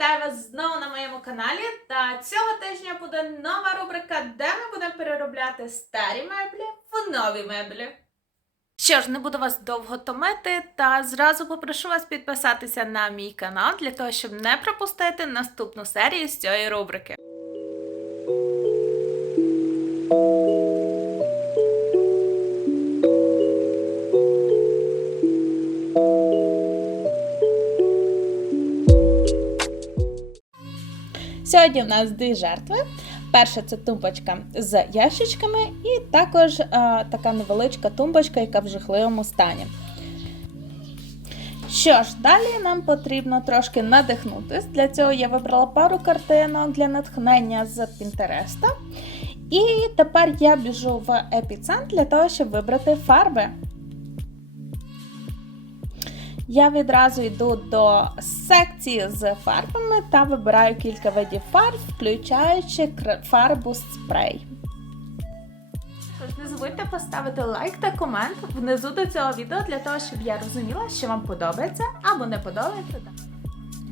Вітаю вас знову на моєму каналі. Та цього тижня буде нова рубрика, де ми будемо переробляти старі меблі в нові меблі. Що ж, не буду вас довго томити, та зразу попрошу вас підписатися на мій канал для того, щоб не пропустити наступну серію з цієї рубрики. Сьогодні в нас дві жертви. Перша це тумбочка з ящичками, і також е, така невеличка тумбочка, яка в жахливому стані. Що ж, далі нам потрібно трошки надихнутись. Для цього я вибрала пару картинок для натхнення з Пінтереста. І тепер я біжу в епіцентр для того, щоб вибрати фарби. Я відразу йду до секції з фарбами та вибираю кілька видів фарб, включаючи фарбу спрей. Тож не забудьте поставити лайк та комент внизу до цього відео для того, щоб я розуміла, що вам подобається або не подобається.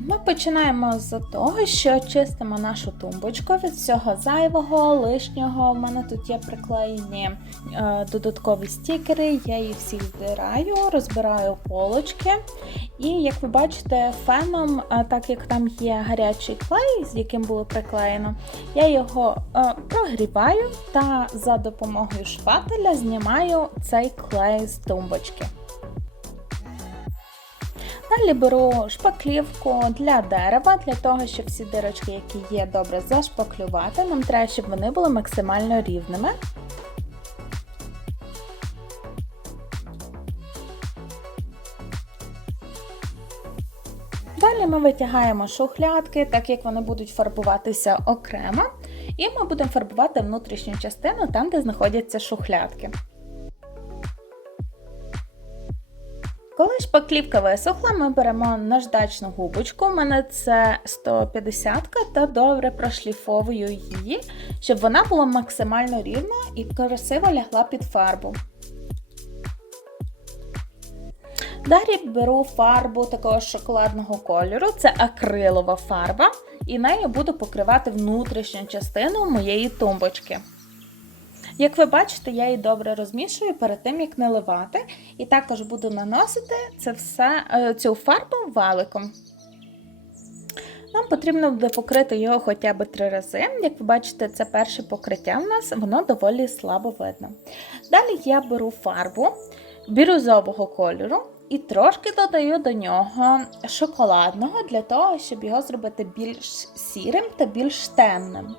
Ми починаємо з того, що чистимо нашу тумбочку від всього зайвого, лишнього. У мене тут є приклеєні е, додаткові стікери, я їх всі здираю, розбираю полочки. І як ви бачите, феном, е, так як там є гарячий клей, з яким було приклеєно, я його е, прогріваю та за допомогою шпателя знімаю цей клей з тумбочки. Далі беру шпаклівку для дерева, для того, щоб всі дирочки, які є, добре зашпаклювати. Нам треба, щоб вони були максимально рівними. Далі ми витягаємо шухлядки, так як вони будуть фарбуватися окремо, і ми будемо фарбувати внутрішню частину там, де знаходяться шухлядки. Коли шпаклівка висохла, ми беремо наждачну губочку. У мене це 150 та добре прошліфовую її, щоб вона була максимально рівна і красиво лягла під фарбу. Далі беру фарбу такого шоколадного кольору, це акрилова фарба, і нею буду покривати внутрішню частину моєї тумбочки. Як ви бачите, я її добре розмішую перед тим, як наливати, і також буду наносити це все, е, цю фарбу валиком. Нам потрібно буде покрити його хоча б три рази. Як ви бачите, це перше покриття в нас, воно доволі слабо видно. Далі я беру фарбу бірюзового кольору і трошки додаю до нього шоколадного для того, щоб його зробити більш сірим та більш темним.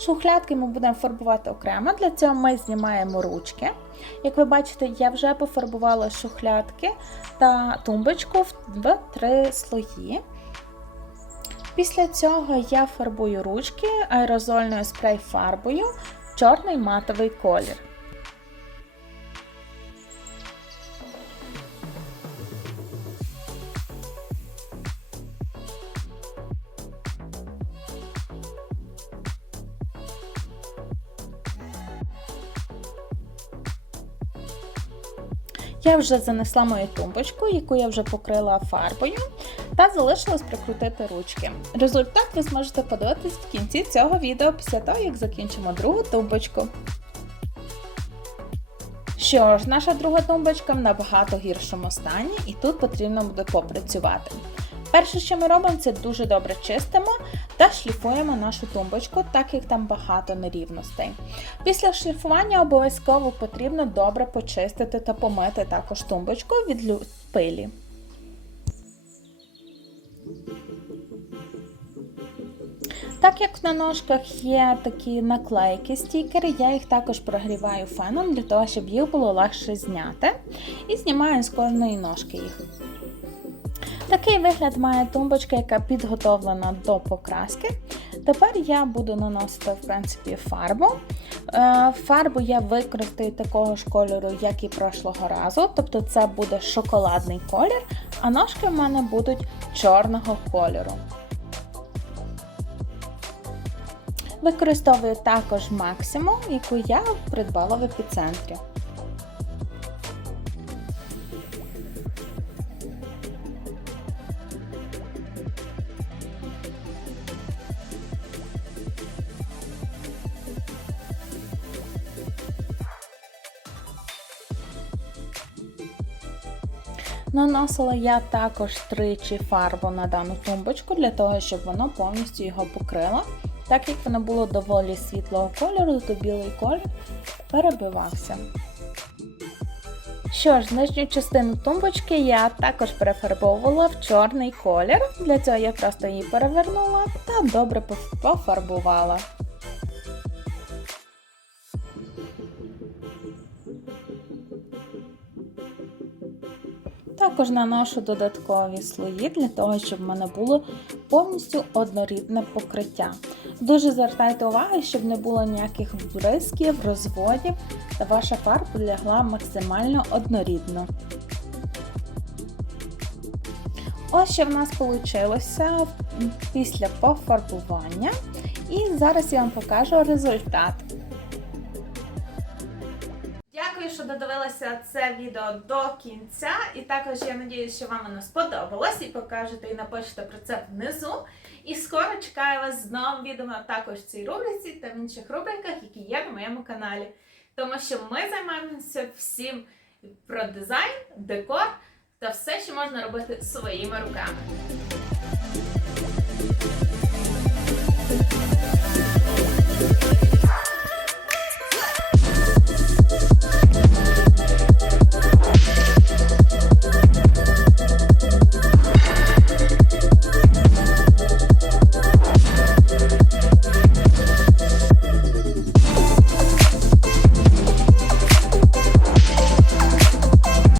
Шухлядки ми будемо фарбувати окремо, для цього ми знімаємо ручки. Як ви бачите, я вже пофарбувала шухлядки та тумбочку в три слої. Після цього я фарбую ручки аерозольною спрей-фарбою чорний матовий колір. Я вже занесла мою тумбочку, яку я вже покрила фарбою, та залишилось прикрутити ручки. Результат ви зможете подивитись в кінці цього відео після того, як закінчимо другу тумбочку. Що ж, наша друга тумбочка в набагато гіршому стані, і тут потрібно буде попрацювати. Перше, що ми робимо, це дуже добре чистимо та шліфуємо нашу тумбочку, так як там багато нерівностей. Після шліфування обов'язково потрібно добре почистити та помити також тумбочку від пилі. Так як на ножках є такі наклейки, стікери, я їх також прогріваю феном для того, щоб їх було легше зняти. І знімаю з кожної ножки їх. Такий вигляд має тумбочка, яка підготовлена до покраски. Тепер я буду наносити в принципі фарбу. Е, Фарбу я використаю такого ж кольору, як і прошлого разу, тобто це буде шоколадний колір, а ножки в мене будуть чорного кольору. Використовую також максимум, яку я придбала в епіцентрі. Наносила я також тричі фарбу на дану тумбочку для того, щоб воно повністю його покрило. Так як воно було доволі світлого кольору, то білий колір перебивався. Що ж, нижню частину тумбочки я також перефарбовувала в чорний колір. Для цього я просто її перевернула та добре пофарбувала. Також наношу додаткові слої для того, щоб в мене було повністю однорідне покриття. Дуже звертайте увагу, щоб не було ніяких бризків, розводів, та ваша фарба лягла максимально однорідно. Ось що в нас вийшло після пофарбування. І зараз я вам покажу результат. Що додивилися це відео до кінця. І також я сподіваюся, що вам воно сподобалось і покажете і напишете про це внизу. І скоро чекаю вас з новим відео також в цій рубриці та в інших рубриках, які є на моєму каналі. Тому що ми займаємося всім про дизайн, декор та все, що можна робити своїми руками.